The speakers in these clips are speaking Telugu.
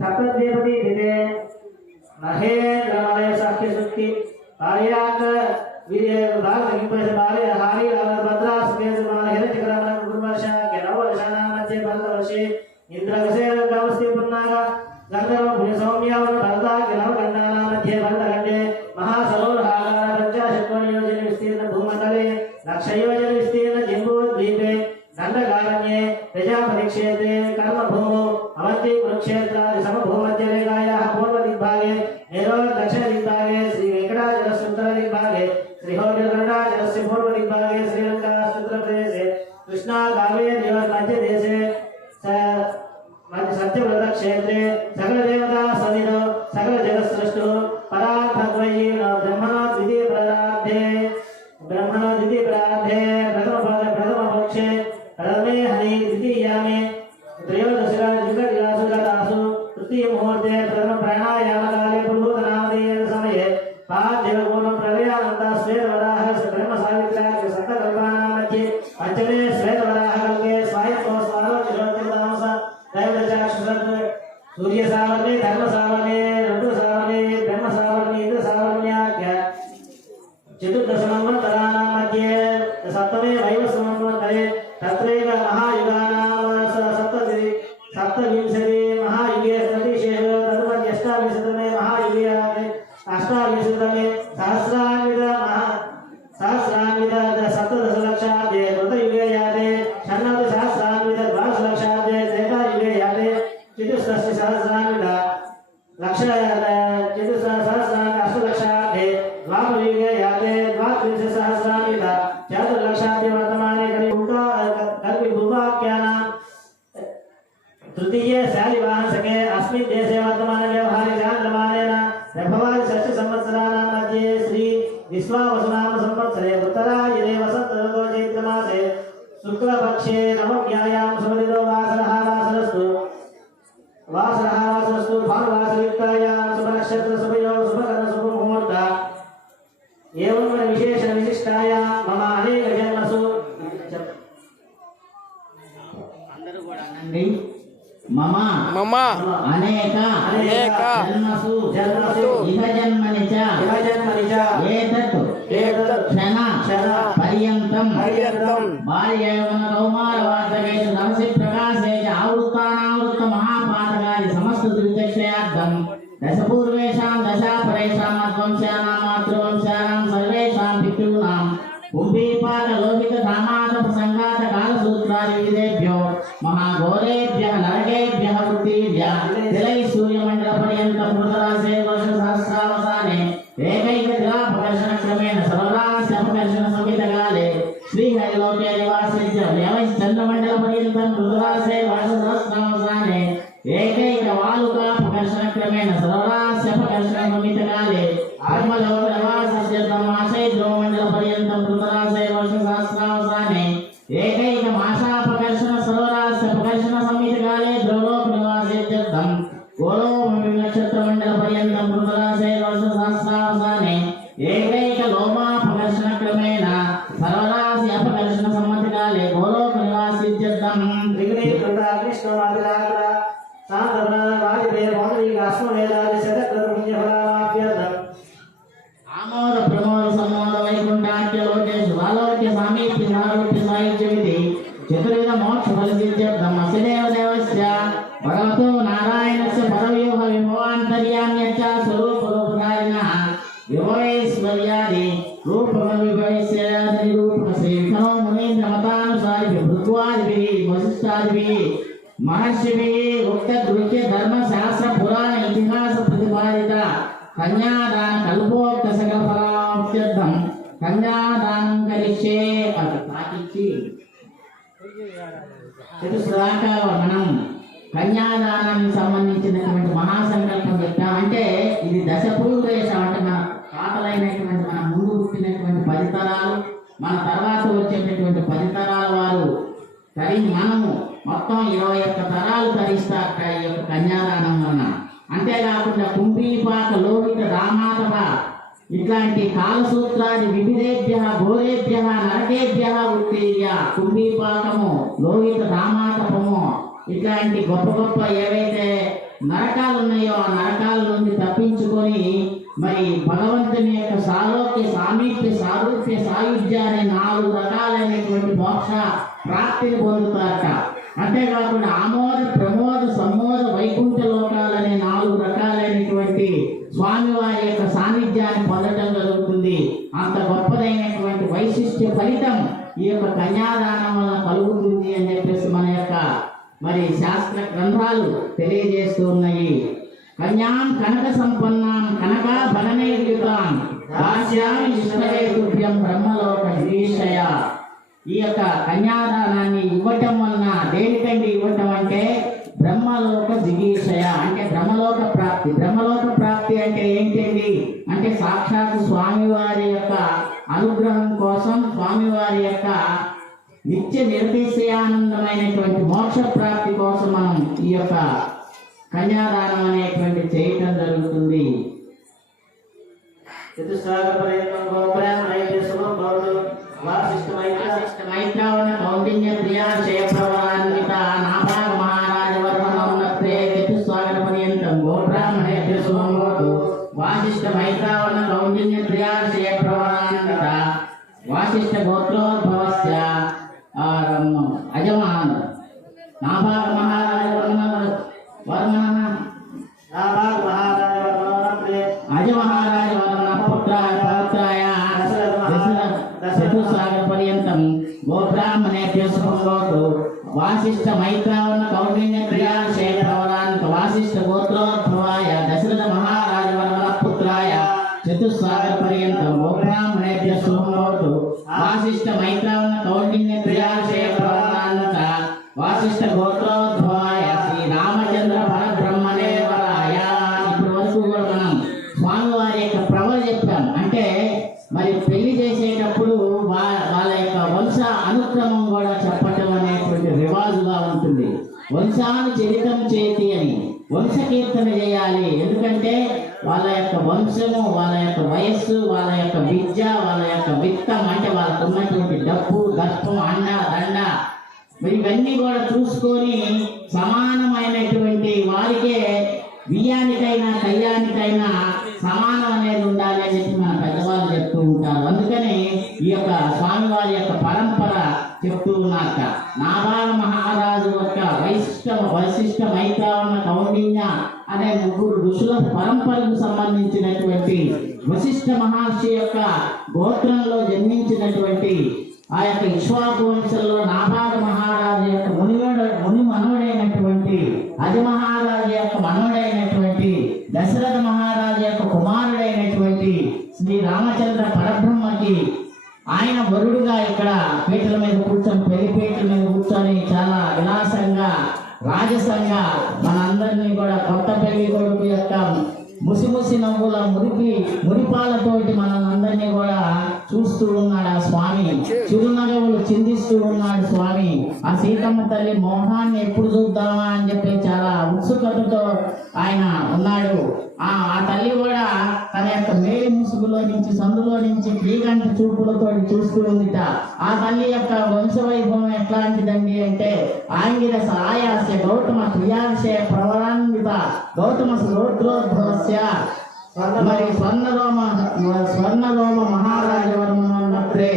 सप्तद्वीपति दिने महेंद्रमलय साख्य सुक्ति आर्याक वीर्य भाग संपश बाले हारी भद्रा समेत मान हिरण्य चक्रमण गुरुवर्षा के नववर्षाना मध्ये भरतवर्षे इंद्रगसे गवस्ति पुन्नागा गंधर्व पुण्य सौम्यावन भरता के नवकंडाना मध्ये भरतखंडे महासरोवराकार पंचाशत्वन योजन विस्तीर्ण भूमंडले लक्ष योजन विस्तीर्ण जम्बूद्वीपे दंडकारण्ये प्रजापति क्षेत्रे कर्मभूमौ अवंति कुरुक्षेत्र समभूमध्यरेखायाः पूर्वदिग्भागे नेरोद दक्षिणदिग्भागे श्री वेंकटाचलस्य उत्तरदिग्भागे श्रीहोर्यगरुडाचलस्य पूर्वदिग्भागे श्रीलंकास्तुत्रप्रदेशे कृष्णा कावेरी मध्यदेशे सत्यव्रत क्षेत्रे सकल देवता सदिनो सकल जगत्सृष्टो परार्थद्वयी ब्रह्मणो द्वितीय प्रारब्धे प्रथम मोक्षे प्रथमे हरि द्वितीयामे त्रयोदशराजु तृतीय मुहूर्ते प्रथम प्राणायाम काले पूर्वतनामदीय समये पाद्यगुणं प्रलयानन्द श्वेतवराह ब्रह्म सावित्र्या सप्तकल्पानां मध्ये पंचमे श्वेतवराह कल्पे स्वायत्तो स्वारोचिरोचितामस दैवचाक्षुषत् सूर्य सावर्णे धर्म सावर्णे ऋतु सावर्णे ब्रह्म सावर्णे इंद्र सावर्ण्याख्य चतुर्दश संवत्सराणां मध्ये सप्तमे वैवस्वतरे तत्रैव महायुगानां सप्तविंशति महायुगे प्रतिशेष तदुपत्यष्टाविंशतमे महायुगे अष्टाविंशतमे सहस्रान्वित सप्तदशलक्षाब्दे कृतयुगे याते षण्णवति सहस्रान्वित द्वादशलक्षाब्दे त्रेतायुगे याते चतुष्षष्टिसहस्रान्वित अष्टलक्षाब्दे द्वापरयुगे याते द्वात्रिंशत्सहस्रान्वित चतुर्लक्षाब्दे वर्तमाने कल्पि भूभाख्यानां तृतीय शालिवाहनसके अस्मिन् देशे वर्तमाने व्यवहारे चान्द्रमानेन प्रभवादि षष्ठ संवत्सराणां मध्ये श्री विश्वावसुनाम संवत्सरे उत्तरायणे वसंत ऋतौ चैत्रमासे शुक्लपक्षे नवम्यायां सुमदितो वासरः भानुवासरयुक्तायां शुभनक्षत्र शुभयोग शुभकर्ण शुभमुहूर्त एवं विशेषण विशिष्टायां मम अनेक जन्मसु मम अनेक जन्मसु इह जन्मनि च एतत् क्षण पर्यन्तं बाल्ययौवन कौमार वार्धकेषु नरसि प्रकाशे च आवृत्तानावृत्त महापातकादि समस्त दुर्दक्षयार्थं दशपूर्वेषां दशापरेषां मध्वंशानां मातृवंशानां सर्वेषां पितॄणां कुम्भीपाक लोहित धामात प्रसंगात कालसूत्रादि विदेभ्यो महाघोरेभ्यः नरकेभ्यः वृत्तिभ्यः तिलै सूर्यमण्डल पर्यन्तं मृतराशे वर्षसहस्रावसाने एकैकदिलापकर्षणक्रमेण सर्वरास्यपकर्षण संहितकाले श्रीहरिलोके निवासित्य व्यवश्चन्द्रमण्डल पर्यन्तं मृतराशे वर्षसहस्रावसाने एकैकवालुकापकर्षणक्रमेण सर्वरास्यपकर्षण संहितकाले आत्मलोक निवासस्य तमाशे ध्रुवमण्डल पर्यन्तं मृतराशे वर्षसहस्रावसाने एकैकमाशापकर्षण सर्वरास्यपकर्षण संहितकाले ध्रुवलोक निवासेत्यर्थं गोलोकनक्षत्रमण्डल पर्यन्तं मृतराशे वर्षसहस्रावसाने एकैकलोमापकर्षणक्रमेण सर्वराशि अपकर्षण संहितकाले गोलोक निवासेत्यर्थं आमोद प्रमोद समोद वैकुंठाख्य लोकेषु वालोक्य सामीप्य सारूप्य सायुज्यमिति चतुर्विध मोक्ष फलसिद्ध्यर्थं अस्य देवदेवस्य भगवतो नारायणस्य परव्यूह विभवान्तर्याम्यश्च स्वरूपरूपधारिणः विभवैश्वर्यादि रूपमविभवैश्वर्यादि रूपः श्रीविष्णो मुनीन्द्रमतानुसारिभिः भृत्वादिभिः वसिष्ठादिभिः महर्षिभिः उक्तगृह्य धर्मशास्त्र पुराण इतिहास प्रतिपादित कन्यादान कल्पोक्त सकल फलाप्त्यर्थं कन्यादानं करिष्ये पाठिंచి చతుస్రాకార మనం కన్యాదానానికి సంబంధించినటువంటి మహాసంకల్పం చెప్పామంటే ఇది దశపూర్వేషం అంటే మన పాతలైనటువంటి మన ముందు పుట్టినటువంటి 10 తరాలు మన తర్వాత వచ్చేటటువంటి 10 తరాల వారు కరి మనము మొత్తం 21 తరాలు తరిస్తారట ఈ యొక్క కన్యాదానం వలన. అంతేకాకుండా కుంభీపాక లోహిత రామాతప ఇట్లాంటి కాలసూత్రాది వివిధేభ్య ఘోరేభ్య నరకేభ్య ఉత్తీర్య కుంభీపాకము లోహిత రామాతపము ఇట్లాంటి గొప్ప గొప్ప ఏవైతే నరకాలు ఉన్నాయో ఆ నరకాల నుండి తప్పించుకొని మరి భగవంతుని యొక్క సాలోక్య సామీప్య సారూప్య సాయుధ్య అనే 4 రకాలైనటువంటి మోక్ష ప్రాప్తిని పొందుతారట. అంతేకాకుండా ఆమోద ప్రమోద సమోద వైకుంఠ లోకాలనే 4 రకాలైనటువంటి స్వామివారి యొక్క సాన్నిధ్యాన్ని పొందడం జరుగుతుంది. అంత గొప్పదైనటువంటి వైశిష్ట్య ఫలితం ఈ యొక్క కన్యాదానం వల్ల కలుగుతుంది అని చెప్పేసి మన యొక్క మరి శాస్త్ర గ్రంథాలు తెలియజేస్తూ ఉన్నాయి. కన్యాం కనక సంపన్నాం కనకాభరణైర్యుతాం దాస్యామి ఇష్టవేతుభ్యం బ్రహ్మలోక జిగీషయ. ఈ యొక్క కన్యాదానాన్ని ఇవ్వటం వలన దేనికండి ఇవ్వటం అంటే బ్రహ్మలోక జిగీషయ అంటే బ్రహ్మలోక ప్రాప్తి. బ్రహ్మలోక ప్రాప్తి అంటే ఏంటండి అంటే సాక్షాత్ స్వామివారి యొక్క అనుగ్రహం కోసం, స్వామివారి యొక్క నిత్య నిరతిశయానందమైనటువంటి మోక్ష ప్రాప్తి కోసం మనం ఈ యొక్క కన్యాదానం అనేటువంటి చేయటం జరుగుతుంది. మైత్రావణ కౌండిన్య ప్రియా క్షయప్రవాన్విత నాభాగ మహారాజ వర్మనోన్నత్రే చతుస్వాగత పర్యంతం గోబ్రాహ్మణేభ్యో శుభంభవతు. వాసిష్ఠ మైత్రావణ కౌండిన్య ప్రియా క్షయప్రవాన్విత వాసిష్ఠ గోత్రోద్భవస్య అజమాన్ నాభాగ మహారాజ వర్మణ అజ మహారాజ వర్మణ పౌత్రాయ చతుస్సాగర పర్యంతం గోబ్రాహ్మణేభ్యో శుభంభవతు. వాసిష్ఠ మైత్రావణ కౌండిన్య క్రియాశయ ప్రవరాన్విత వాసిష్ఠ గోత్రోద్భవాయ దశరథ మహారాజ వర్మణ పుత్రాయ చతుస్సాగర పర్యంతం గోబ్రాహ్మణేభ్యో శుభంభవతు. వాసిష్ఠ మైత్రావణ కౌండిన్య క్రియాశయ ప్రవరాన్విత వాసిష్ఠ గోత్రోద్భవాయ శ్రీ రామచంద్ర పరబ్రహ్మణే వరాయ. ఇప్పటి వరకు కూడా మనం స్వామివారి యొక్క ప్రవర చెప్పాం. అంటే మరి పెళ్లి చేసేటప్పుడు వాళ్ళ యొక్క వంశ అనుక్రమం కూడా చెప్పటం అనేటువంటి రివాజుగా ఉంటుంది. వంశానుచరితం చేతి అని వంశ కీర్తన చేయాలి. ఎందుకంటే వాళ్ళ యొక్క వంశము, వాళ్ళ యొక్క వయస్సు, వాళ్ళ యొక్క విద్య, వాళ్ళ యొక్క విత్తం అంటే వాళ్ళకు ఉన్నటువంటి డబ్బు, దర్పం, అండ, దండ ఇవన్నీ కూడా చూసుకొని సమానమైనటువంటి వారికే బియ్యానికైనా కయ్యానికైనా సమానం అనేది ఉండాలి అని చెప్పి మన పెద్దవాళ్ళు చెప్తూ ఉంటారు. అందుకని ఈ యొక్క స్వామివారి యొక్క పరంపర చెప్తూ ఉన్నారట. నాభాగ మహారాజు యొక్క వశిష్ఠ మైత్రావణ కౌండిన్య అనే 3 ఋషుల పరంపరకు సంబంధించినటువంటి వశిష్ఠ మహర్షి యొక్క గోత్రంలో జన్మించినటువంటి ఆ యొక్క ఇక్ష్వాకు వంశంలో నాభాగ మహారాజు యొక్క ముని మనవడైనటువంటి అజ మహారాజు యొక్క మనవడైనటువంటి దశరథ మహారాజు యొక్క కుమారుడైనటువంటి శ్రీ రామచంద్ర పరబ్రహ్మకి ఆయన వరుడుగా ఇక్కడ పీటల మీద కూర్చొని పెళ్లిపీటల మీద కూర్చొని చాలా విలాసంగా రాజసంగా మనందరినీ కూడా కొత్త పెళ్లి కొడుకు యొక్క ముసిముసి నవ్వుల మురిపాలతోటి మనందరినీ కూడా చూస్తూ ఉన్నాడు ఆ స్వామి. చిరునగవులు చిందిస్తూ ఉన్నాడు స్వామి. ఆ సీతమ్మ తల్లి మోహాన్ని ఎప్పుడు చూద్దామా అని చెప్పి చాలా ఉత్సుకతతో ఆయన ఉన్నాడు. ఆ తల్లి కూడా తన యొక్క మేలి ముసుగులో నుంచి సందులో నుంచి క్రీగంట చూపులతో చూస్తూ ఉందిట. ఆ తల్లి యొక్క వంశవైభవం ఎట్లాంటిదండి అంటే ఆంగిరస ఆయాస్య గౌతమ క్రియాశయ ప్రవరాన్విత గౌతమ గోత్రోద్భవస్య మరి స్వర్ణరోమ మహారాజ వర్మనోన్నత్రే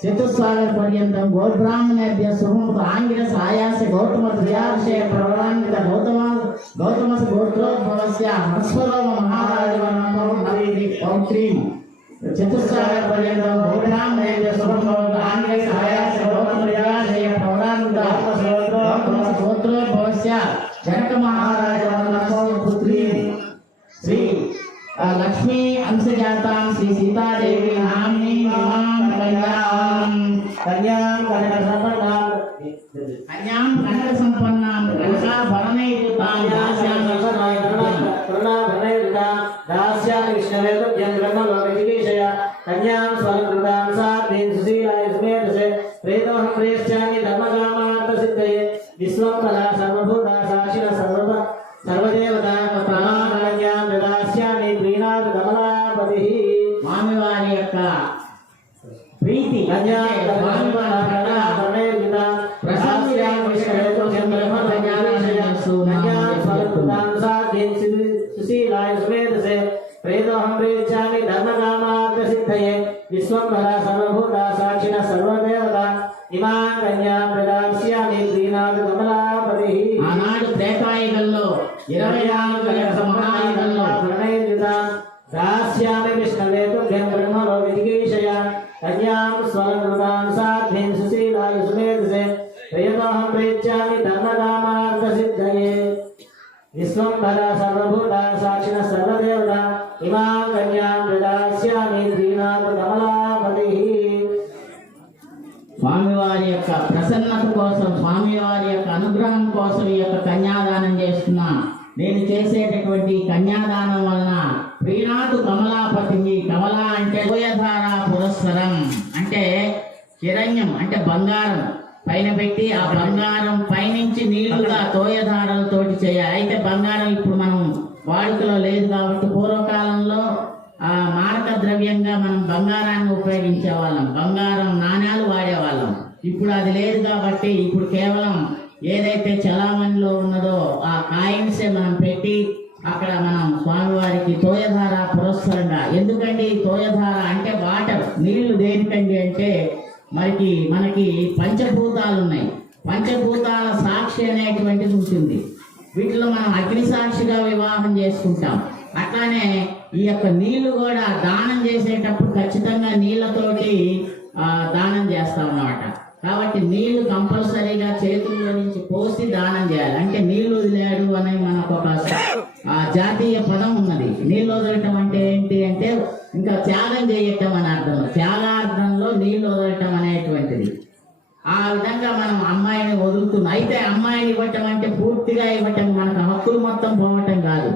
చతుస్సాగర పర్యంతం గోబ్రాహ్మణేభ్యో శుభంభవతు. ఆంగిరస ఆయాస్య గౌతమ క్రియాశయ ప్రవరాన్విత గౌతమ గోత్రోద్భవస్య హర్స్వరోమ మహారాజ వర్మనోన్నత్రే పౌత్రీం చతుస్సాగర పర్యంతం గోబ్రాహ్మణేభ్యో శుభంభవతు. ఆంగిరస ఆయాస్య గౌతమ క్రియాశయ ప్రవరాన్విత గౌతమ గోత్రోద్భవస్య జనక మహారాజ వర్మనోపుత్రీం శ్రీ లక్ష్మీ అంశజాతాం శ్రీ సీతాదేవి నామ్ని కన్యాం కనక సంపన్నాం కనకాభరణైర్యుతాం దాస్యామి విష్ణవేతుభ్యం బ్రహ్మలోక జిగీషయ. కన్యాం స్వరకృతాం సాధ్వీం సుశీలాయ సుమేధసే ప్రేతోహం ప్రేష్యామి ధర్మకామార్థ సిద్ధయే విశ్వం తదా సర్వభూతా సాక్షిణ సర్వదేవతా ప్రమాణ్యాం దదాస్యామి ప్రీణాద్ కమలాపతి. స్వామివారి యొక్క ప్రీతి सुशीलाय सुमेधसे प्रेतोऽहं प्रेष्यामि धर्मकामार्थसिद्धये विश्वम्भरा सर्वभूता साक्षिणः सर्वदेवता इमां कन्यां प्रदास्यामि श्रीनाथकमलापतिः ఆనాడు త్రేతాయుగంలో 24 మహాయుగంలో प्रणययुता दास्यामि विष्णवे तुभ्यं ब्रह्मणो विधिगीषया कन्यां स्वरकृतां साध्वीं सुशीलाय सुमेधसे प्रेतोऽहं प्रेष्यामि धर्मकामार्थसिद्धये विश्वम्भरा सर्वभूता साक्षिणः सर्वदेवता इमां कन्यां प्रदास्यामि श्रीनाथकमलापतिः స్వామివారి యొక్క ప్రసన్నత కోసం, స్వామివారి యొక్క అనుగ్రహం కోసం ఈ యొక్క కన్యాదానం చేస్తున్నా. నేను చేసేటటువంటి కన్యాదానం వలన ప్రీణాతు కమలాపతిని, కమలా అంటే తోయధార పురస్సరం అంటే హిరణ్యం అంటే బంగారం పైన పెట్టి ఆ బంగారం పైనుంచి నీళ్లుగా తోయధారలతోటి చేయాలి. అయితే బంగారం ఇప్పుడు మనం వాడుకలో లేదు కాబట్టి పూర్వకాలంలో మారక ద్రవ్యంగా మనం బంగారాన్ని ఉపయోగించే వాళ్ళం, బంగారం నాణ్యాలు వాడేవాళ్ళం. ఇప్పుడు అది లేదు కాబట్టి ఇప్పుడు కేవలం ఏదైతే చలామణిలో ఉన్నదో ఆ కాయిన్సే మనం పెట్టి అక్కడ మనం స్వామివారికి తోయధార పురస్సరంగా. ఎందుకండి తోయధార అంటే వాటర్, నీళ్లు దేనికండి అంటే మనకి పంచభూతాలు ఉన్నాయి. పంచభూతాల సాక్షి అనేటువంటిది ఉంటుంది. వీటిలో మనం అగ్ని సాక్షిగా వివాహం చేసుకుంటాం. అట్లానే ఈ యొక్క నీళ్లు కూడా దానం చేసేటప్పుడు ఖచ్చితంగా నీళ్లతోటి దానం చేస్తాం అన్నమాట. కాబట్టి నీళ్లు కంపల్సరీగా చేతుల్లో నుంచి పోసి దానం చేయాలి. అంటే నీళ్లు వదిలాడు అనే మనకు ఒక జాతీయ పదం ఉన్నది. నీళ్లు వదలటం అంటే ఏంటి అంటే ఇంకా త్యాగం చేయటం అని అర్థం. త్యాగార్థంలో నీళ్లు వదలటం అనేటువంటిది. ఆ విధంగా మనం అమ్మాయిని వదులుతున్నాం. అయితే అమ్మాయిని ఇవ్వటం అంటే పూర్తిగా ఇవ్వటం, మనకు హక్కులు మొత్తం పోవటం కాదు.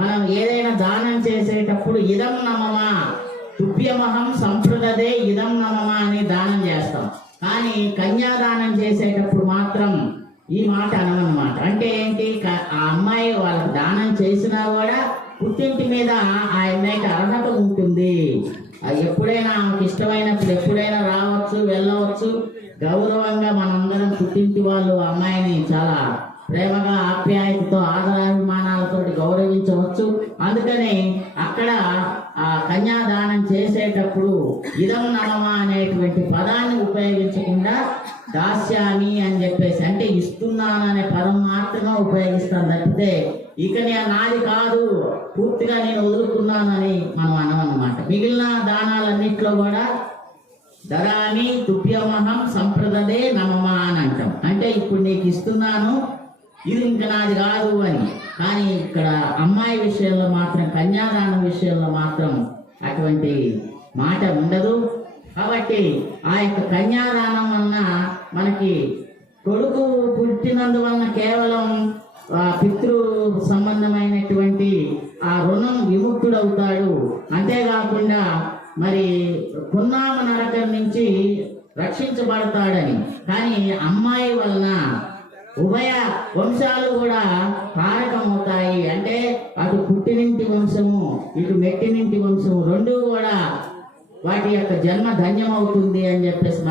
మనం ఏదైనా దానం చేసేటప్పుడు ఇదం నమమా తుభ్యమహం సంప్రదదే ఇదం నమమా అని దానం చేస్తాం. కానీ కన్యాదానం చేసేటప్పుడు మాత్రం ఈ మాట అనమన్నమాట. అంటే ఏంటి, ఆ అమ్మాయి వాళ్ళకి దానం చేసినా కూడా పుట్టింటి మీద ఆ అమ్మాయికి అర్హత ఉంటుంది. ఎప్పుడైనా ఆమెకి ఇష్టమైనప్పుడు ఎప్పుడైనా రావచ్చు, వెళ్ళవచ్చు. గౌరవంగా మనందరం పుట్టింటి వాళ్ళు అమ్మాయిని చాలా ప్రేమగా ఆప్యాయతతో ఆదరాభిమానాలతో గౌరవించవచ్చు. అందుకని అక్కడ ఆ కన్యాదానం చేసేటప్పుడు ఇదం నమమా అనేటువంటి పదాన్ని ఉపయోగించకుండా దాస్యామి అని చెప్పేసి అంటే ఇస్తున్నాను అనే పదం మాత్రమే ఉపయోగిస్తాను తప్పితే ఇక నాది కాదు పూర్తిగా నేను వదులుకున్నానని మనం అనమన్నమాట. మిగిలిన దానాలన్నింటిలో కూడా దరామి తుభ్యమహం సంప్రదదే నమమా అని అంటాం. అంటే ఇప్పుడు నీకు ఇస్తున్నాను, ఇది ఇంకా నాది కాదు అని. కానీ ఇక్కడ అమ్మాయి విషయంలో మాత్రం, కన్యాదానం విషయంలో మాత్రం అటువంటి మాట ఉండదు. కాబట్టి ఆ యొక్క కన్యాదానం వలన మనకి కొడుకు పుట్టినందువలన కేవలం పితృ సంబంధమైనటువంటి ఆ రుణం విముక్తుడవుతాడు. అంతేకాకుండా మరి పున్నామ నరకం నుంచి రక్షించబడతాడని. కానీ అమ్మాయి వలన ఉభయ వంశాలు కూడా కారకమవుతాయి. అంటే అటు పుట్టినింటి వంశము ఇటు మెట్టినింటి వంశము రెండు కూడా వాటి యొక్క జన్మ ధన్యమవుతుంది అని చెప్పేసి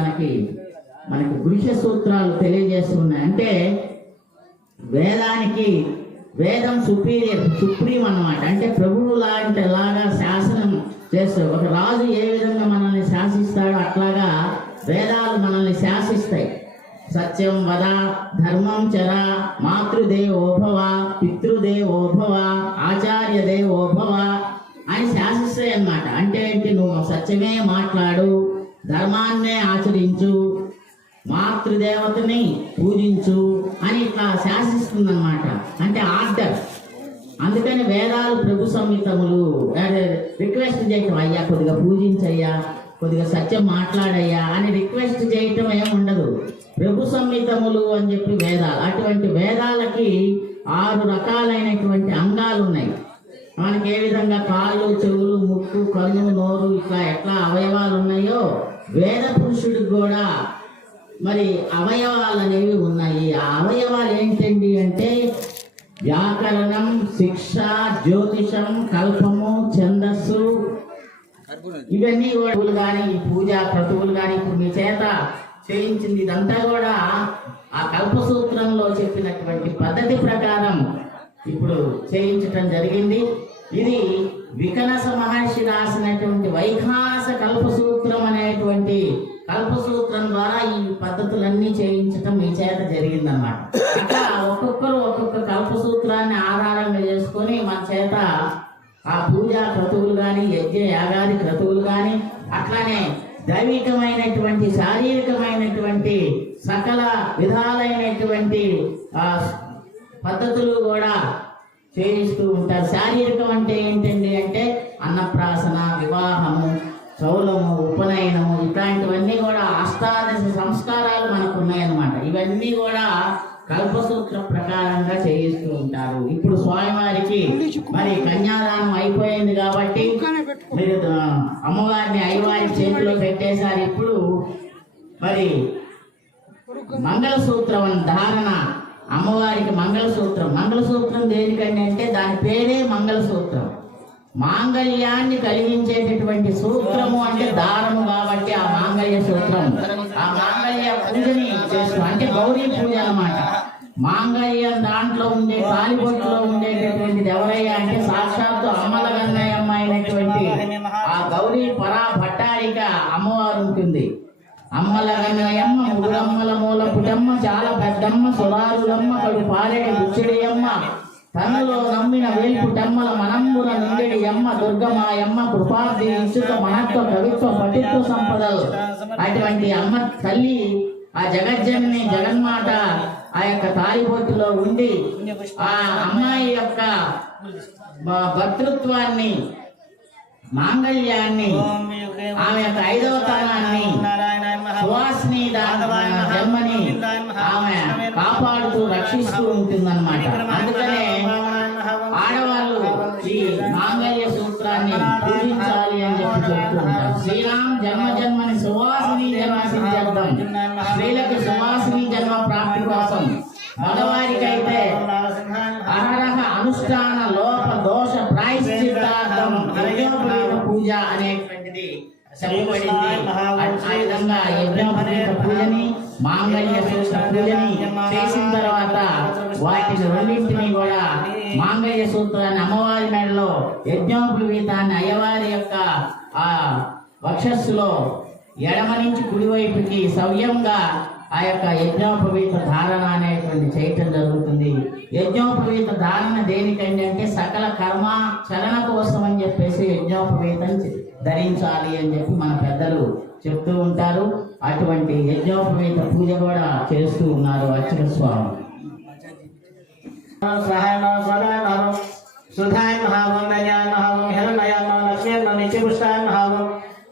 మనకి పురుష సూత్రాలు తెలియజేస్తున్నాయి. అంటే వేదం సుప్రీం అన్నమాట. అంటే ప్రభువు లాగా శాసనం చేస్తాడు. ఒక రాజు ఏ విధంగా మనల్ని శాసిస్తాడో అట్లాగా వేదాలు మనల్ని శాసిస్తాయి. సత్యం వద, ధర్మం చర, మాతృదేవోభవ, పితృదేవోభవ, ఆచార్యదేవోభవ అని శాసిస్తాయి అన్నమాట. అంటే ఏంటి, నువ్వు సత్యమే మాట్లాడు, ధర్మాన్నే ఆచరించు, మాతృదేవతని పూజించు అని ఇట్లా శాసిస్తుందన్నమాట. అంటే ఆర్డర్. అందుకని వేదాలు ప్రభు సంహితములు. రిక్వెస్ట్ చేయటం, అయ్యా కొద్దిగా పూజించయ్యా, కొద్దిగా సత్యం మాట్లాడయ్యా అని రిక్వెస్ట్ చేయటం ఏముండదు. ప్రభు సంహితములు అని చెప్పి వేదాలు. అటువంటి వేదాలకి 6 రకాలైనటువంటి అంగాలు ఉన్నాయి. మనకి ఏ విధంగా కాళ్ళు, చెవులు, ముక్కు, కన్ను, నోరు ఇట్లా ఎట్లా అవయవాలు ఉన్నాయో వేద పురుషుడికి కూడా మరి అవయవాలు అనేవి ఉన్నాయి. ఆ అవయవాలు ఏంటండి అంటే వ్యాకరణం, శిక్ష, జ్యోతిషం, కల్పము, ఛందస్సు, ఇవన్నీ కూడా కానీ ఈ పూజా క్రతువులు కానీ ఇప్పుడు మీ చేత చేయించింది ఇదంతా కూడా ఆ కల్పసూత్రంలో చెప్పినటువంటి పద్ధతి ప్రకారం ఇప్పుడు చేయించటం జరిగింది. ఇది వికనస మహర్షి రాసినటువంటి వైఖానస కల్పసూత్రం అనేటువంటి కల్పసూత్రం ద్వారా ఈ పద్ధతులన్నీ చేయించటం మీ చేత జరిగిందన్నమాట. అట్లా ఒక్కొక్కరు ఒక్కొక్క కల్పసూత్రాన్ని ఆధారంగా చేసుకొని మన చేత ఆ పూజా క్రతువులు కానీ యజ్ఞ యాగాది క్రతువులు కానీ అట్లానే దైవికమైనటువంటి శారీరకమైనటువంటి సకల విధాలైనటువంటి పద్ధతులు కూడా చేయిస్తూ ఉంటారు. శారీరకం అంటే ఏంటండి అంటే అన్నప్రాసన, వివాహము, చౌలము, ఉపనయనము ఇట్లాంటివన్నీ కూడా అష్టాదశ సంస్కారాలు మనకు ఉన్నాయన్నమాట. ఇవన్నీ కూడా కల్పసూత్ర ప్రకారంగా చేయిస్తూ ఉంటారు. ఇప్పుడు స్వామివారికి మరి కన్యాదానం అయిపోయింది కాబట్టి మీరు అమ్మవారిని అయ్యవారి చేతిలో పెట్టేశారు. ఇప్పుడు మరి మంగళసూత్రం ధారణ, అమ్మవారికి మంగళసూత్రం దేనికండి అంటే దాని పేరే మంగళసూత్రం. మాంగళ్యాన్ని కలిగించేటటువంటి సూత్రము అంటే దారము కాబట్టి ఆ మాంగళ్య సూత్రం, ఆ మాంగళ్య పూజని చేస్తాం. అంటే గౌరీ పూజ అన్నమాట. మాంగళ్యం దాంట్లో ఉండే తాలిబొట్టులో ఉండేటటువంటిది ఎవరయ్యా అంటే సాక్షాత్తు అమ్మల గన్నయ్యమ్మ అయినటువంటి ఆ గౌరీ పరా భట్టారిక అమ్మవారు ఉంటుంది. అమ్మల గన్నయ్యమ్మ, ముగురమ్మల మూల పుటమ్మ, చాలా పెద్దమ్మ, సురారులమ్మ, కడు పాలెటి బుచ్చిడియమ్మ, తనలో నమ్మిన వేల్పుటమ్మల మనంబున నిండెడి అమ్మ, దుర్గమాయమ్మ, కృపార్థి ఇసుక మహత్వ కవిత్వ పటిత్వ సంపదలు అటువంటి అమ్మ తల్లి ఆ జగజ్జనని జగన్మాత ఆ యొక్క తాలిబొట్టులో ఉండి ఆ అమ్మాయి యొక్క భర్తృత్వాన్ని, మాంగళ్యాన్ని, ఆమె యొక్క 5వ స్థానాన్ని, సువాసిని జన్మని ఆమె కాపాడుతూ రక్షిస్తూ ఉంటుందన్నమాట. అందుకనే ఆడవాళ్ళు ఈ మాంగళ్య సూత్రాన్ని పూజించాలి అని చెప్పి చెప్తూ ఉంటారు. శ్రీరామ్ జన్మని సువాసిని జన్మ సిద్ధ్యర్థం, స్త్రీలకు సువాసిని జన్మ ప్రాప్తి కోసం, మగవారికైతే అహరహ అనుష్ఠాన లోప దోష ప్రాయశ్చిత్తార్థం పూజ అనేటువంటిది చెప్పబడింది. ఆ విధంగా యజ్ఞోపవీత పూజని, మాంగళ్య సూత్ర పూజని చేసిన తర్వాత వాటిని రెండింటినీ కూడా మాంగళ్య సూత్రాన్ని అమ్మవారి మెడలో, యజ్ఞోపవీతాన్ని అయ్యవారి యొక్క ఆ వక్షస్సులో ఎడమ నుంచి కుడివైపుకి సవ్యంగా ఆ యొక్క యజ్ఞోపవీత ధారణ అనేటువంటి చేయటం జరుగుతుంది. యజ్ఞోపవీత ధారణ దేనికండి అంటే సకల కర్మ చలన కోసం అని చెప్పేసి యజ్ఞోపవీతం ధరించాలి అని చెప్పి మన పెద్దలు చెప్తూ ఉంటారు. అటువంటి యజ్ఞోపవీత పూజ కూడా చేస్తూ ఉన్నారు అర్చక స్వామి. సుధాయ మహావం, నయాన్ మహావం, హిరణ్మయాన్ మహావం, లక్ష్మీన్ నిత్యపుష్టాన్ మహావం,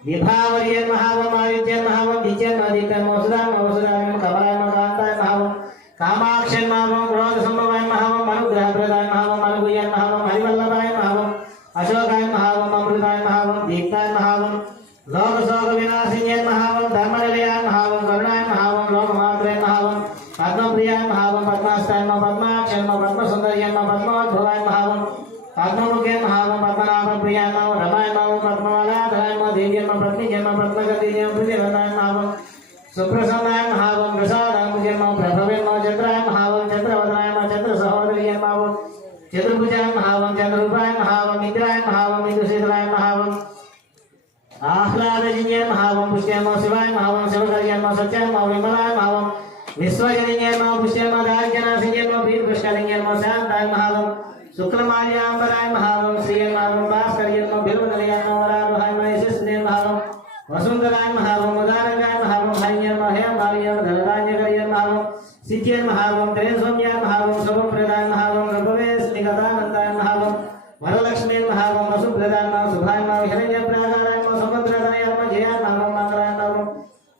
విభావర్యన్ మహావం, ఆదిత్యన్ మహావం, దిత్యన్ ఆదిత్యన్ మోసుదాన్ మోసుదాన్, కమలాన్ కాంతాన్ మహావం, కామాక్షన్ మహావం, క్రోధ సంభవాన్ మహావం, అనుగ్రహప్రదాన్ మహావం, అనుగుయన్ మహావం, హరివల్లభాయన్ మహావం, అశోకాన్ మహావం, అమృతాన్ మహావం, దీప్తాన్ మహావం, లోకశోక వినాశిన్యన్ మహావం, ధర్మనిలయాన్ మహావం, కరుణాన్ మహావం, లోకమాత్రేన్ మహావం, పద్మప్రియాన్ మహావం, పద్మాస్తాన్ పద్మాక్షన్ పద్మసుందర్యన్ పద్మోద్భవాన్ మహావం, పద్మముఖేన్ మహావం, పద్మనాభ ప్రియాన్ రమాయన్ పద్మమాలాధరాన్ దేవ్యన్ పద్మజన్మ పద్మగతిజన్ పృథివనాన్ మహావం, సుప్రసన్నాన్ మహావం, ప్రసాదాన్ జన్మ ప్రభవేన్ చంద్రాయన్ మహావం, చంద్రవదనాయన్ చంద్ర సహోదరియన్ మహావం, చతుర్భుజాన్ మహావం, చంద్రరూపాయన్ మహావం, ఇంద్రాయన్ మహావం, ఇంద్రశీతలాయన్ మహావం, ఆహ్లాదజన్యన్ మహావం, పుష్యన్ శివాయన్ మహావం, శివకర్యన్ సత్యన్ విమలాయన్ మహావం, విశ్వజన్యన్ పుష్యన్ దార్జనాసిన్యన్ ప్రీతిపుష్కలింగన్ శాంతాయన్ మహావం, శుక్లమాల్యాంబరాయన్ మహావం, శ్రీయన్ మహావం, భాస్కర్యన్ బిల్వనలయాన్ వరారుహాయన్ యశస్విన్ మహావం, వసుంధరాయన్ మహావం, ఉదారంగాయన్ మహావం, హరియన్ హయం భార్యన్ ధనరాజ్యకర్యన్ మహావం, సిద్ధ్యన్ మహావం, త్రేస్వమ్యాన్ మహావం, శుభప్రదాన్ మహావం, గర్భవేస్నిగతానంతాయన్ మహావం, వరలక్ష్మీన్ మహావం, వసుప్రదాన్ శుభాయన్ హిరణ్యప్రాకారాయన్ సుభద్రతనయాన్ జయాన్ మహావం, మంగళాయన్ మహావం,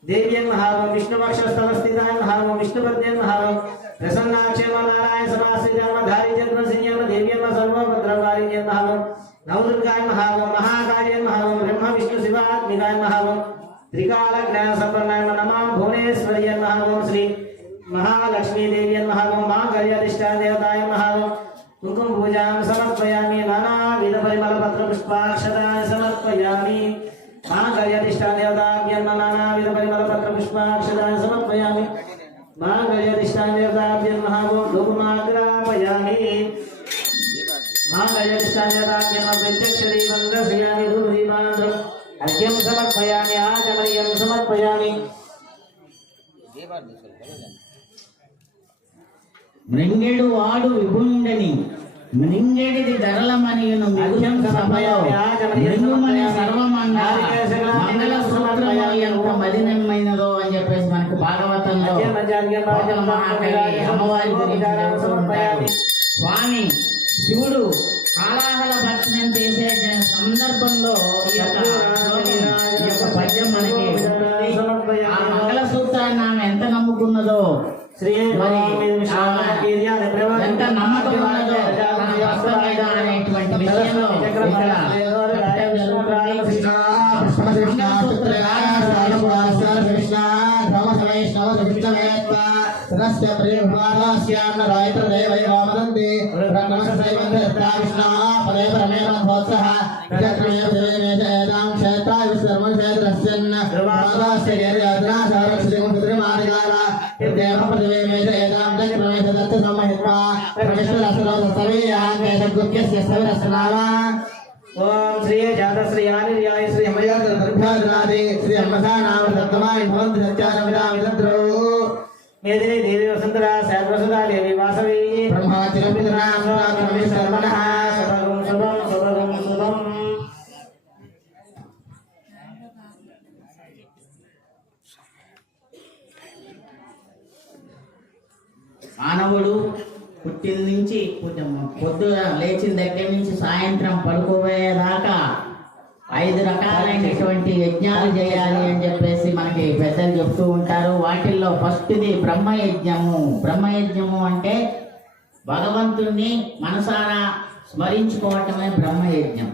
దేవ్యన్ మహావం, విష్ణువక్షస్థలస్థితాయన్ మహావం, విష్ణుపద్యన్ మహావం, ప్రసన్నాక్షేమ నారాయణ సమాశ్రితాన్ ధారిచంద్రసిన్యన్ దేవ్యన్ సర్వభద్రవారిణ్యన్ మహావం, నవదుర్గాయన్ మహావం, మహాకార్యన్ మహావం, బ్రహ్మ విష్ణు శివాత్మికాయన్ మహావం, త్రికాల జ్ఞాన సంపన్నాయన్ నమః భువనేశ్వర్యన్ మహావం, శ్రీ महालक्ष्मी देव्यन महावं, मांगल्यधिष्ठान देवतायन महावं, कुंकुम पूजां समर्पयामि, नानाविध परिमल पत्र पुष्पाक्षतानि समर्पयामि, मांगल्यधिष्ठान देवताभ्यं नानाविध परिमल पत्र पुष्पाक्षतानि समर्पयामि, मांगल्यधिष्ठान देवताभ्यं महावं धूपमाग्रापयामि। वैदिष्टान्यदाख्यम प्रत्यक्षदीपं दर्शयामि धूपदीपानन्तरम् अर्घ्यं समर्पयामि आचमनीयं समर्पयामि మృంగెడు వాడు విభుండని మృంగెడిది ధరలమనియును మిగులం సభలో మృంగుమని సర్వమంగ మంగళ సూత్రము ఎంత మలినమైనదో అని చెప్పేసి మనకు భాగవతంలో అమ్మవారి గురించి చెబుతూ ఉంటారు. స్వామి శివుడు కాలాహల భక్షణం చేసే సందర్భంలో ఈ యొక్క పద్యం మనకి ఆ మంగళ సూత్రాన్ని ఆమె ఎంత నమ్ముకున్నదో మరి ఎంత నమ్మకం ఉన్నదో తన భర్త మీద అనేటువంటి విషయంలో ఇక్కడ చెప్పడం జరుగుతుంది. ओम श्री जात श्री आनिर्याय श्री मयाद दर्भाद्रादे श्री अम्मसानाम सत्तमाय भवन्ति सत्यानविदाम तत्रो मेदिनी देवी वसुंधरा सैद्वसुधा देवी वासवी ब्रह्माचिरपितराम स्वामी सर्वणः शुभं शुभं शुभं शुभं మానవుడు పుట్టిన నుంచి పొద్దున లేచిన దగ్గర నుంచి సాయంత్రం పడుకోబోయేదాకా 5 రకాలైనటువంటి యజ్ఞాలు చేయాలి అని చెప్పేసి మనకి పెద్దలు చెప్తూ ఉంటారు. వాటిల్లో ఫస్ట్ది బ్రహ్మయజ్ఞము. బ్రహ్మయజ్ఞము అంటే భగవంతుణ్ణి మనసారా స్మరించుకోవటమే బ్రహ్మయజ్ఞం.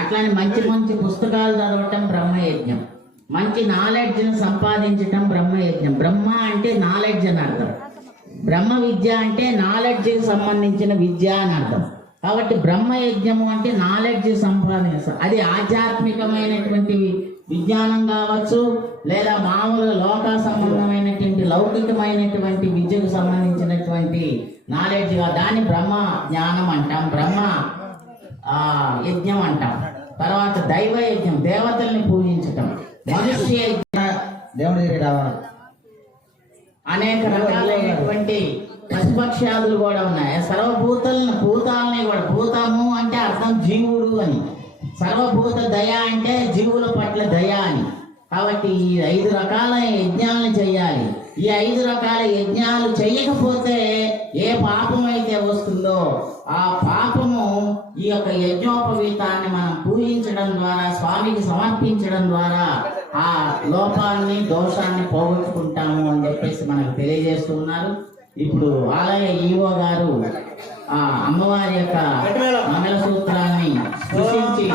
అట్లానే మంచి మంచి పుస్తకాలు చదవటం బ్రహ్మయజ్ఞం. మంచి నాలెడ్జ్ని సంపాదించటం బ్రహ్మయజ్ఞం. బ్రహ్మ అంటే నాలెడ్జ్ అని అర్థం. బ్రహ్మ విద్య అంటే నాలెడ్జ్కి సంబంధించిన విద్య అని అర్థం. కాబట్టి బ్రహ్మయజ్ఞము అంటే నాలెడ్జ్ సంపాదించ, అది ఆధ్యాత్మికమైనటువంటి విజ్ఞానం కావచ్చు, లేదా మామూలు లోక సంబంధమైనటువంటి లౌకికమైనటువంటి విద్యకు సంబంధించినటువంటి నాలెడ్జ్గా దాన్ని బ్రహ్మ జ్ఞానం అంటాం, బ్రహ్మ యజ్ఞం అంటాం. తర్వాత దైవ యజ్ఞం, దేవతల్ని పూజించటం. మనుష్య యజ్ఞం, దేవుడి దగ్గర రావాలి. అనేక రకాలైనటువంటి పశుపక్ష్యాదులు కూడా ఉన్నాయి. భూతాలని కూడా, భూతము అంటే అర్థం జీవుడు అని, సర్వభూత దయ అంటే జీవుల పట్ల దయ అని. కాబట్టి ఈ 5 రకాల యజ్ఞాలను చేయాలి. ఈ 5 రకాల యజ్ఞాలు చేయకపోతే ఏ పాపం అయితే వస్తుందో ఆ పాపము ఈ యొక్క యజ్ఞోపవీతాన్ని మనం పూజించడం ద్వారా, స్వామికి సమర్పించడం ద్వారా ఆ లోపాన్ని దోషాన్ని పోగొట్టుకుంటాము అని చెప్పేసి మనకు తెలియజేస్తున్నారు. ఇప్పుడు ఆలయ ఈవో గారు ఆ అమ్మవారి యొక్క మంగళ సూత్రాన్ని సృష్టించి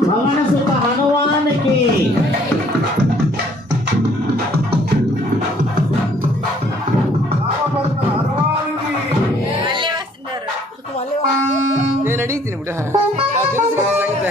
పవన సుత హనుమానికి నేను అడిగితే ఇప్పుడు నాకు తెలుసు కదా సంగతి.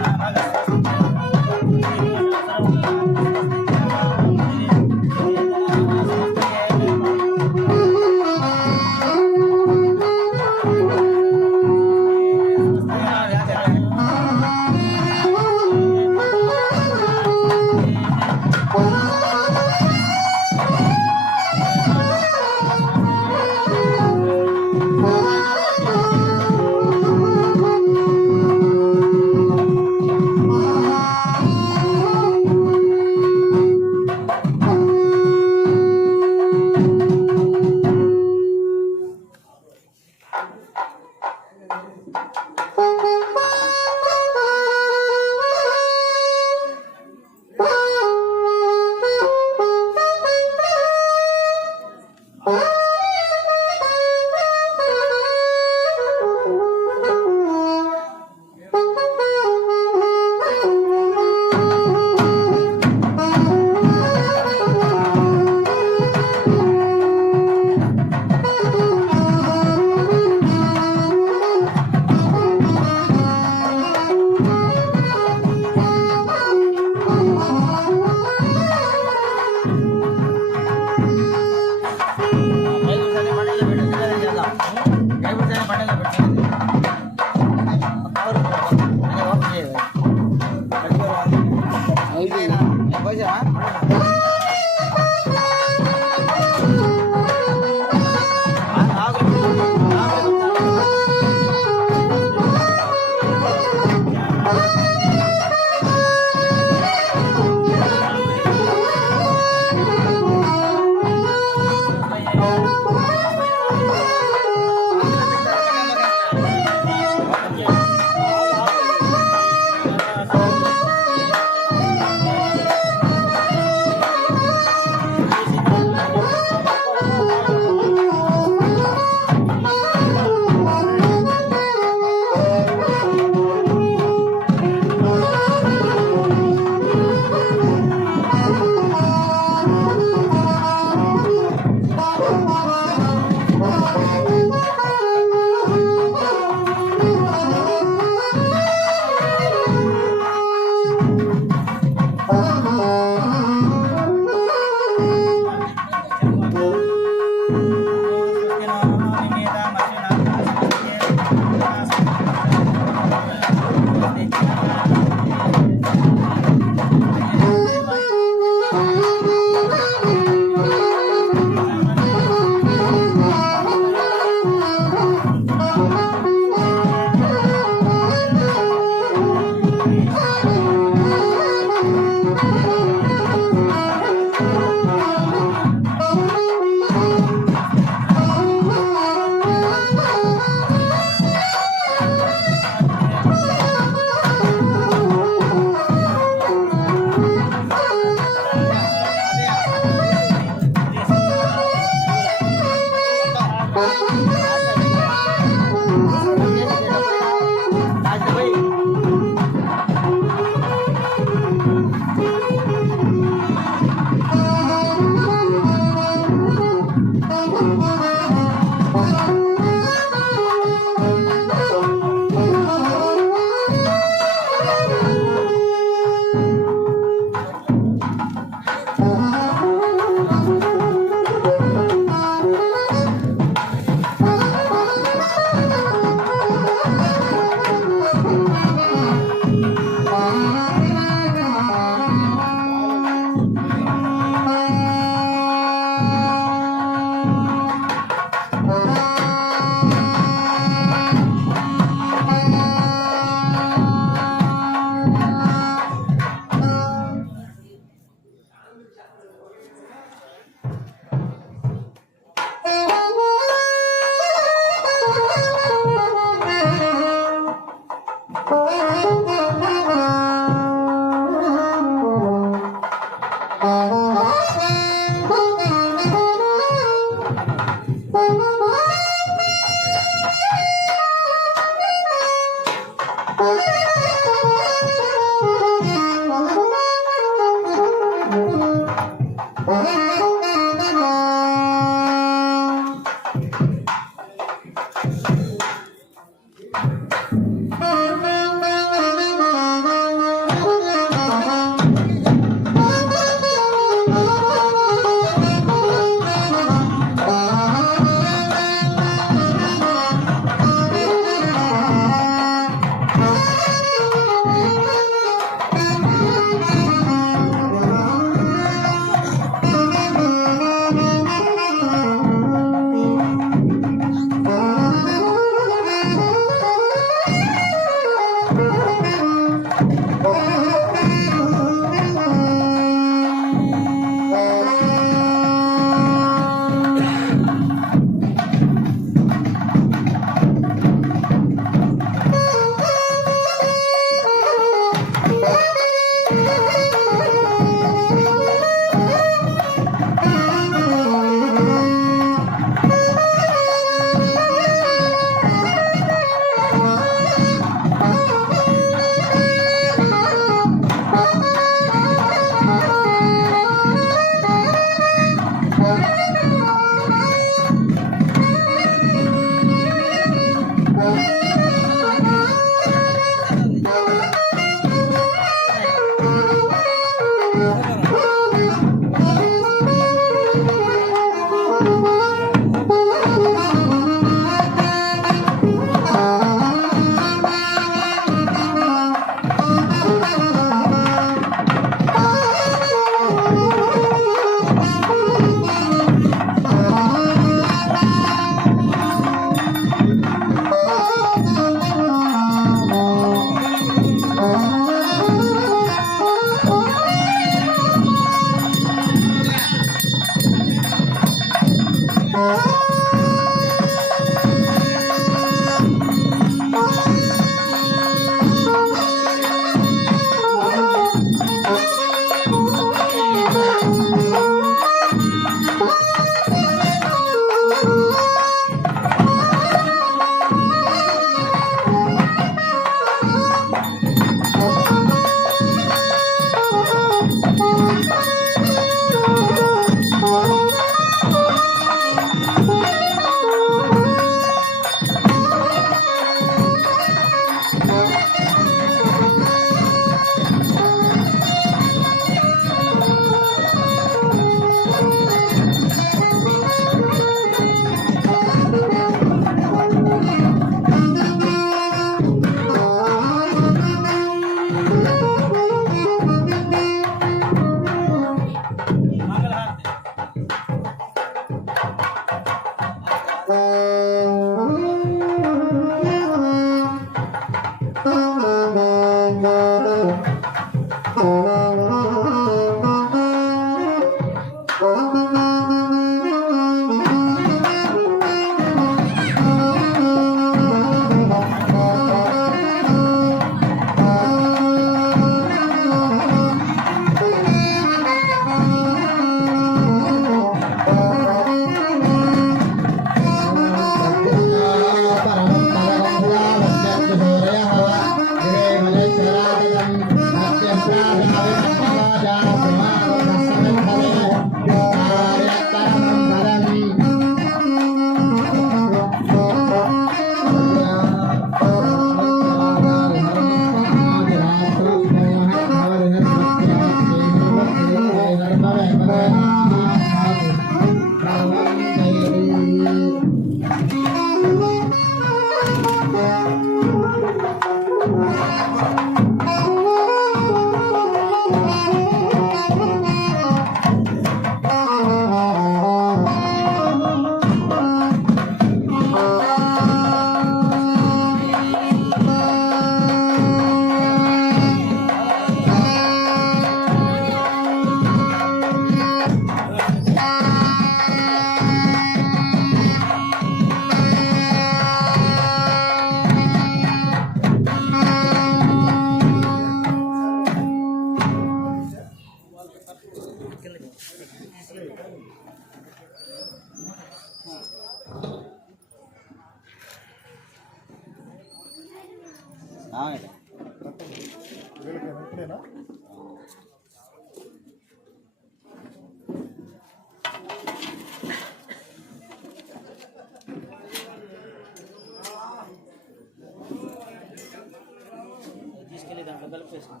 తీసుకెళ్ళి దాంట్లో కలిపేసాం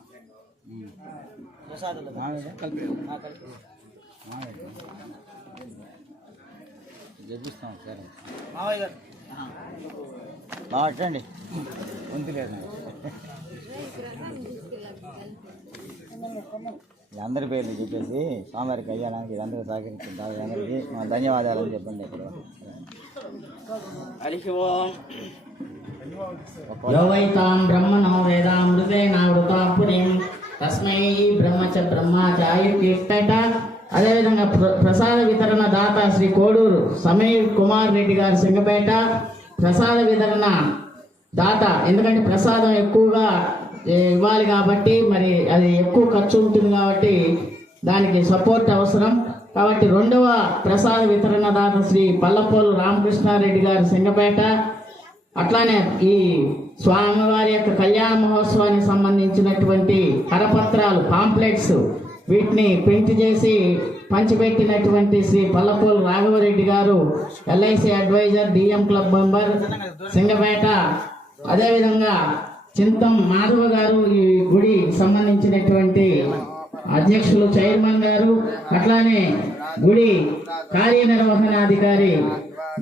ప్రసాదాలు జపిస్తాం సరే మావయ్య గారు అట్టండి వంతు లేదు అందరి పేర్లు చెప్పేసి స్వామివారికి అయ్యాడానికి ఇదందరూ సహకరించుకుంటారు అందరికీ ధన్యవాదాలు అని చెప్పండి ఇప్పుడు యోవైతాం బ్రహ్మణో వేదామృతేనావృతాం పురీం తస్మై బ్రహ్మచాయుక్త. అదేవిధంగా ప్రసాద వితరణ దాత శ్రీ కోడూరు సమీర్ కుమార్ రెడ్డి గారు సింగపేట. ప్రసాద వితరణ దాత ఎందుకంటే ప్రసాదం ఎక్కువగా ఇవ్వాలి కాబట్టి మరి అది ఎక్కువ ఖర్చు ఉంటుంది కాబట్టి దానికి సపోర్ట్ అవసరం కాబట్టి రెండవ ప్రసాద వితరణ దాత శ్రీ పల్లపోలు రామకృష్ణారెడ్డి గారు సింగపేట. అట్లానే ఈ స్వామివారి యొక్క కళ్యాణ మహోత్సవానికి సంబంధించినటువంటి కరపత్రాలు పాంప్లెట్స్ వీటిని ప్రింట్ చేసి పంచిపెట్టినటువంటి శ్రీ పల్లపోలు రాఘవరెడ్డి గారు LIC advisor DM club member Singapeta. అదేవిధంగా చింతం మాధవ గారు ఈ గుడి సంబంధించినటువంటి అధ్యక్షులు చైర్మన్ గారు అట్లానే గుడి కార్యనిర్వహణాధికారి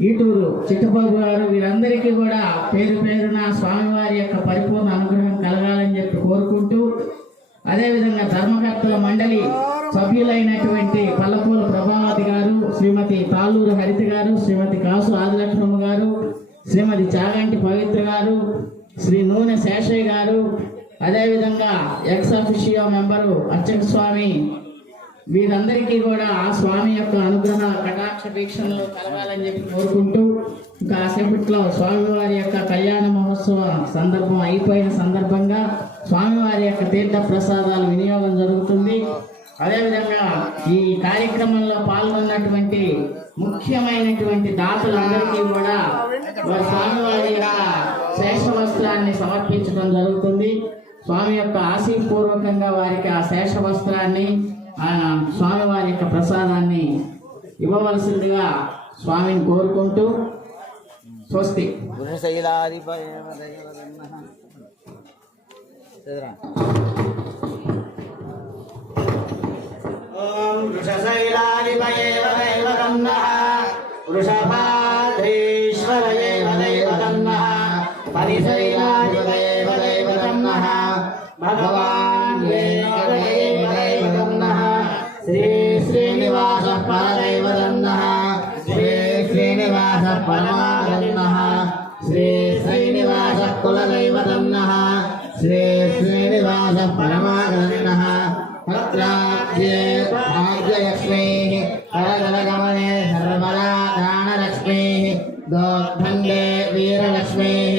ఈటూరు చిట్టబాబు గారు వీరందరికీ కూడా పేరు పేరున స్వామివారి యొక్క పరిపూర్ణ అనుగ్రహం కలగాలని చెప్పి కోరుకుంటూ అదేవిధంగా ధర్మకర్తల మండలి సభ్యులైనటువంటి పల్లపూల ప్రభావతి గారు శ్రీమతి తాళ్ళూరు హరిత గారు శ్రీమతి కాసు ఆదిలక్ష్మమ్మ గారు శ్రీమతి చాగంటి పవిత్ర గారు శ్రీ నూనె శేషయ్య గారు అదేవిధంగా ఎక్స్ అఫిషియో మెంబరు అర్చక స్వామి వీరందరికీ కూడా ఆ స్వామి యొక్క అనుగ్రహ కటాక్ష వీక్షణలు కలగాలని చెప్పి కోరుకుంటూ ఇంకా కాసేపట్లో స్వామివారి యొక్క కళ్యాణ మహోత్సవ సందర్భం అయిపోయిన సందర్భంగా స్వామివారి యొక్క తీర్థ ప్రసాదాల వినియోగం జరుగుతుంది. అదేవిధంగా ఈ కార్యక్రమంలో పాల్గొన్నటువంటి ముఖ్యమైనటువంటి దాతలందరికీ కూడా వారి స్వామివారి యొక్క శేష వస్త్రాన్ని సమర్పించడం జరుగుతుంది. స్వామి యొక్క ఆశీపూర్వకంగా వారికి ఆ శేష వస్త్రాన్ని స్వామివారి యొక్క ప్రసాదాన్ని ఇవ్వవలసిందిగా స్వామిని కోరుకుంటూ స్వస్తి. ఓం వృషశైలాధిపయేవ దైవతన్నః వృషభాద్రీశ్వరయేవ దైవతన్నః పరిశైలాధిపయేవ దైవతన్నః భగవాన్ వేంకటేవ దైవతన్నః శ్రీ శ్రీనివాస పరదైవతన్నః శ్రీ శ్రీనివాస పరమాదన్నః శ్రీ శ్రీనివాస కులదైవతన్నః శ్రీ శ్రీనివాస పరమాదన్నః భద్రాద్యే భాగ్యలక్ష్మీః కరదలగమనే సర్వదానలక్ష్మీః దోగ్ధండే వీరలక్ష్మీః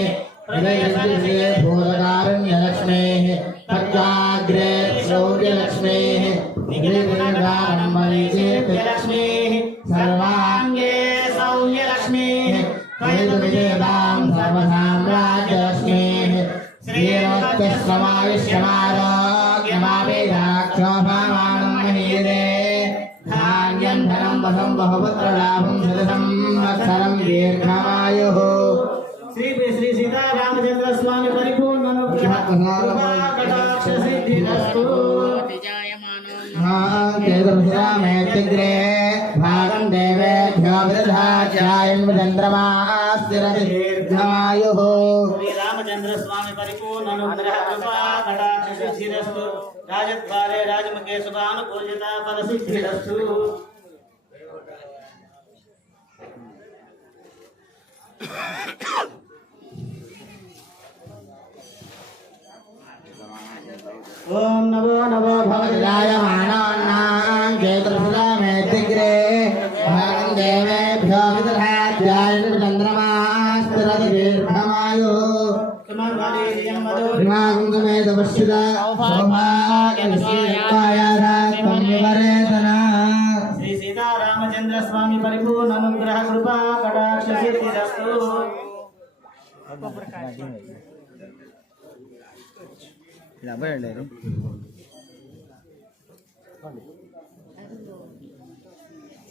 హృదయశ్రీ భూతకారుణ్యలక్ష్మీః పద్మాగ్రే శౌర్యలక్ష్మీః నిగిరిదారంబరీకీర్తిలక్ష్మీః సర్వాంగే సౌమ్యలక్ష్మీః వైదువిజేతాం సర్వసామ్రాజ్యలక్ష్మీః శ్రీరక్తస్రమాయుష్యమారోగ్యమావేదాక్షోభామానం మహీదే ధాన్యం ధనం వసం బహుపుత్రలాభం శతసం వత్సరం దీర్ఘమాయుః. శ్రీ శ్రీ సీతారామచంద్ర స్వామి పరిపూర్ణ కటాక్ష సిద్ధిరస్తు. కేతుర్శిరామేత్యగ్రే భాగం దేవేభ్యో విదధాధ్యాయం చంద్రమాస్తిరతి దీర్ఘమాయుః. శ్రీరామచంద్ర స్వామి పరిపూర్ణ అనుగ్రహ కృపా కటాక్ష సిద్ధిరస్తు. రాజద్వారే రాజముఖే శుభానుకూలిత ఫల సిద్ధిరస్తు. ఓం నమో నమో భగవాయామానాన్నాం కేతుర్శిరామేత్యగ్రే భాగం దేవేభ్యో విదధాధ్యాయం చంద్రమాస్తిరతి దీర్ఘమాయుః. శ్రీ సీతారామచంద్ర స్వామి పరిపూర్ణ అనుగ్రహ కృపా కటాక్ష సిద్ధిరస్తు. ఇది అబ్బాయి అండి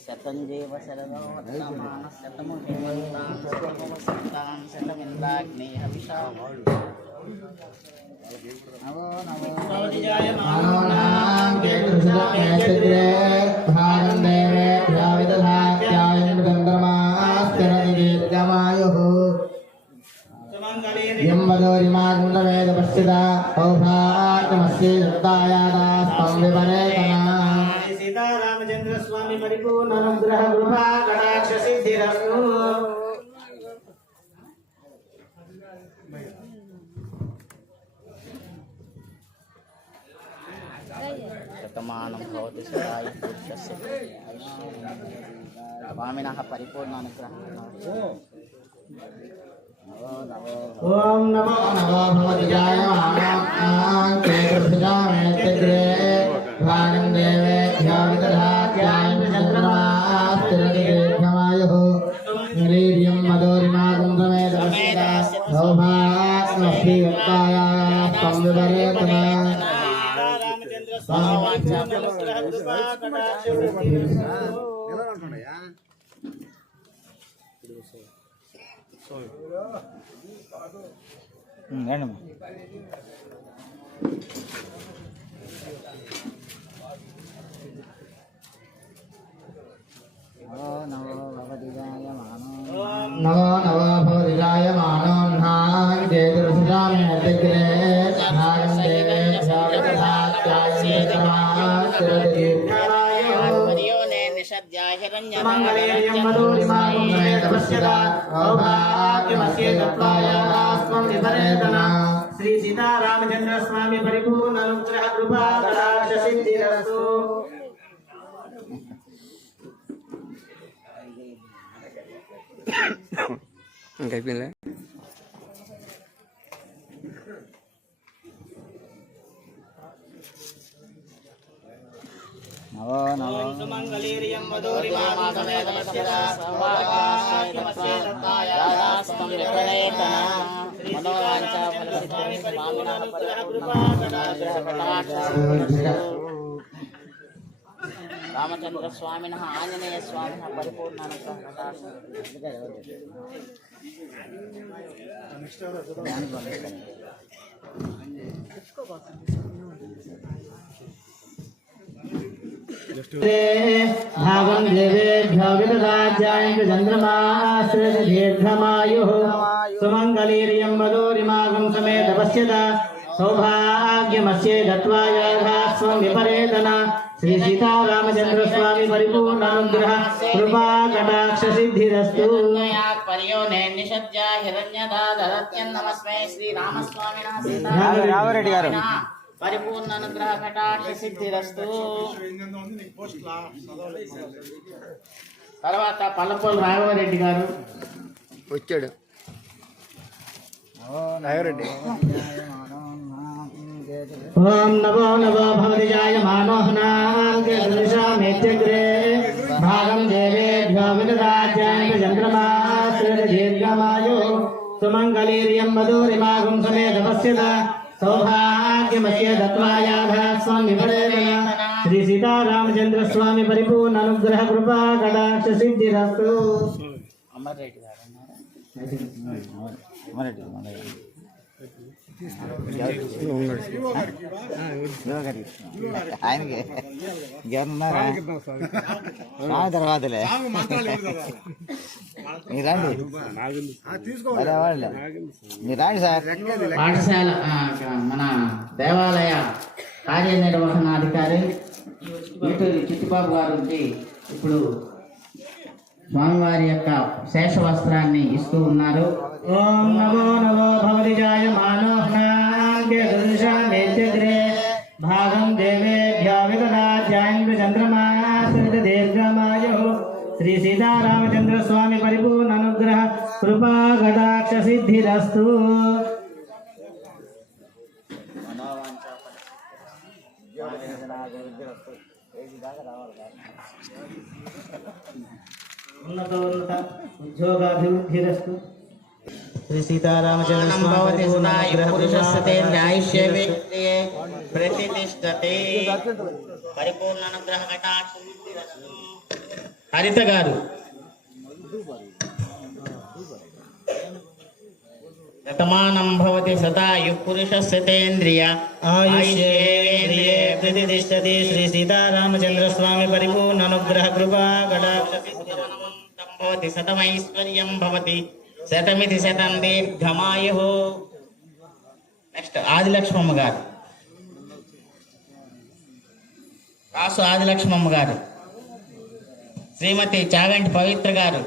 శతంజీవ శరదోత్తమాన శతము హేమంతాం శతము వసంతాం శతమింద్రాగ్ని హవిషా నవో నవో మానోనాం కేతుషులమేతగ్రే భాగం దేవేభ్యో విదధాత్యాయన్ చంద్రమాస్తిరతి దీర్ఘమాయుః యం వదోరిమాగుండవేద పశ్చిదా పౌషాకమస్యే దత్తాయాదాస్తం విపరేతనా సీతారామచంద్ర స్వామి పరిపూర్ణానుగ్రహ కృపా కటాక్ష సిద్ధిరస్తు. శతమానం భవతి సదాయ పురుషస్య స్వామినః పరిపూర్ణానుగ్రహం. ఓం నమో నమో భగవతి జాయమానాం కేతుషులమేతగ్రే భాగం దేవేభ్యో విదధాత్యాయన్ చంద్రమాస్తిరతి దీర్ఘమాయుః వీర్యం మదోరిమాగం సమేత పశ్చిదా సౌభాగ్యమస్తి దత్తాయాదాస్తం విపరేతనా రండి నమో భగవతి నమో నమో భవతి జాయమానాం కేతుషులమేతగ్రే భాగం దేవేభ్యో విదధాత్యాయన్ చంద్రమాస్తిరతి దీర్ఘమాయుః మంగళేయం మధురిమాగం సమేత పశ్యదా సౌభాగ్యమస్యే దత్తాయాదాస్తం విపరేతనా. శ్రీ సీతారామచంద్ర స్వామి పరిపూర్ణానుగ్రహ కృపా కటాక్ష సిద్ధిరస్తు. ఇంకైపోయిందా? నవో నవో మంగళేయం మధురిమాగం సమేత పశ్యదా సౌభాగ్యమస్యే దాదాస్తం విపరేతనా. మనోవాంఛా ఫలసిద్ధిం స్వామినః రామచంద్ర స్వామినః ఆంజనేయ స్వామినః పరిపూర్ణానుగ్రహ భాగం దేవేభ్యో విదధాత్యాయన్ చంద్రమాస్తిరతి దీర్ఘమాయుః సుమంగళీర్యం మధురిమాగం సమేత పశ్యదా సౌభాగ్యమస్యే దత్వాయాదాస్వం విపరేతనా. శ్రీ సీతారామచంద్ర స్వామి పరిపూర్ణానుగ్రహ కృపా కటాక్ష సిద్ధిరస్తు. నమస్మే శ్రీరామస్వామినః రామరెడ్డి గారు. పరిపూర్ణానుగ్రహ కటాక్ష సిద్ధిరస్తు. తర్వాత పల్లపల్లి రాఘవరెడ్డి గారు వచ్చాడు నాగరెడ్డి. ఓం నమో నమో భవతి జాయమానోహనాం కేతుషులమేతగ్రే భాగం దేవేభ్యో విదధాత్యాయన్ చంద్రమాస్తిరతి దీర్ఘమాయుః సుమంగళీర్యం మధురిమాగం సమేత పశ్యదా సౌభాగ్యమస్యే దత్వాయాదాస్వం విపరేతనా. శ్రీ సీతారామచంద్ర స్వామి పరిపూర్ణానుగ్రహ కృపా కటాక్ష సిద్ధిరస్తు. అమర్రెడ్డి గారు ఆయనకి ఇంకెవరున్నారా స్వామి తర్వాతలే మీరు రండి అదే వాళ్ళే మీరు రండి సార్. పాఠశాల మన దేవాలయ కార్యనిర్వహణాధికారి వీటూరి చిట్టిబాబు గారు ఇప్పుడు స్వామివారి యొక్క శేష వస్త్రాన్ని ఇస్తూ ఉన్నారు. ఓం నమో నమో భవతి జాయమానోహనాం కేతుషులమేతగ్రే భాగం దేవేభ్యో విదధాత్యాయన్ చంద్రమాస్తిరతి దీర్ఘమాయుః. శ్రీ సీతారామచంద్ర స్వామి పరిపూర్ణానుగ్రహ కృపా కటాక్ష సిద్ధిరస్తు. ఉన్నత ఉద్యోగాభివృద్ధిరస్తు. శ్రీ సీతారామచంద్ర స్వామి ప్రతిష్టతే పరిపూర్ణ అనుగ్రహ కటాక్షం. హరిత గారు శతమానం భవతి శతాయు పురుషస్య తేంద్రియ ఆయుష్యేంద్రియే ప్రతిష్టతి. శ్రీ సీతారామచంద్ర స్వామి పరిపూర్ణ అనుగ్రహ కృపా కటాక్ష భవతి శతమైశ్వర్యం భవతి శతమితి శతం దీర్ఘమాయు. నెక్స్ట్ ఆదిలక్ష్మమ్మ గారు, రాసు ఆదిలక్ష్మమ్మ గారు, శ్రీమతి చాగంటి పవిత్ర గారు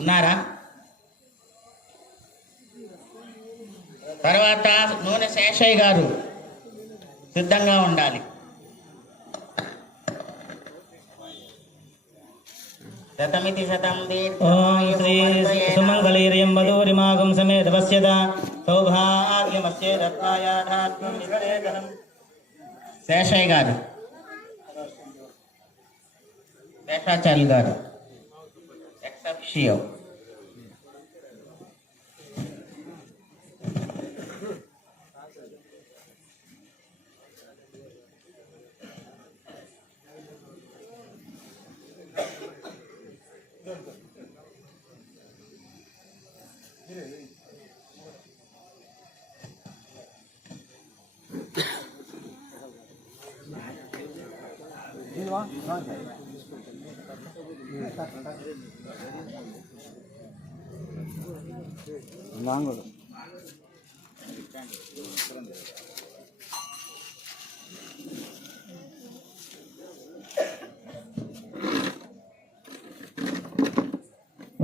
ఉన్నారా? తర్వాత నూనె శేషయ్య గారు సిద్ధంగా ఉండాలి. శతమితి శతం ఓం శ్రీ సుమంగళీర్యం వధూరిమాగం సమేత పశ్యత సౌభాగ్యమస్య దత్తాయాధాత్మం నివేదనం. శేషయ్య గారు, శేషాచార్య గారు ఎక్సెప్షియో. లాంగుడు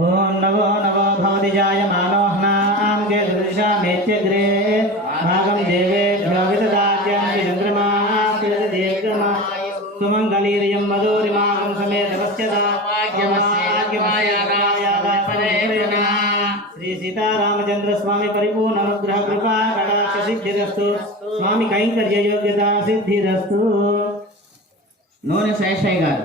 ఓం నవో నవో భవతి జాయమానోహ్నాం కేతుర్షామేత్యగ్రే భాగం దేవేభ్యో విదదాత్యామి చంద్రమాః దీర్ఘమా సుమంగళీర్యం వధూరిమాగం సమేత పశ్యత శ్రీ సీతారామచంద్ర స్వామి పరిపూర్ణ అనుగ్రహ కృపా కటాక్ష సిద్ధిరస్తు. స్వామి కైంకర్య యోగ్యత సిద్ధిరస్తు. నూనె శేషయ్య గారు,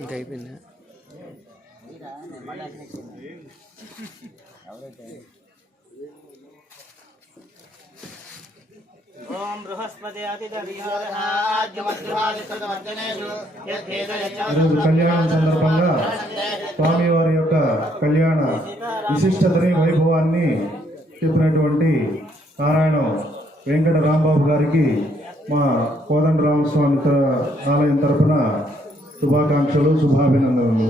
ఇంకా అయిపోయిందా? ఓం బృహస్పతి ఈరోజు కళ్యాణం సందర్భంగా స్వామివారి యొక్క కళ్యాణ విశిష్టతని వైభవాన్ని చెప్పినటువంటి నారాయణం వెంకట రాంబాబు గారికి మా కోదండ రామస్వామి ఆలయం తరపున శుభాకాంక్షలు, శుభాభినందనలు.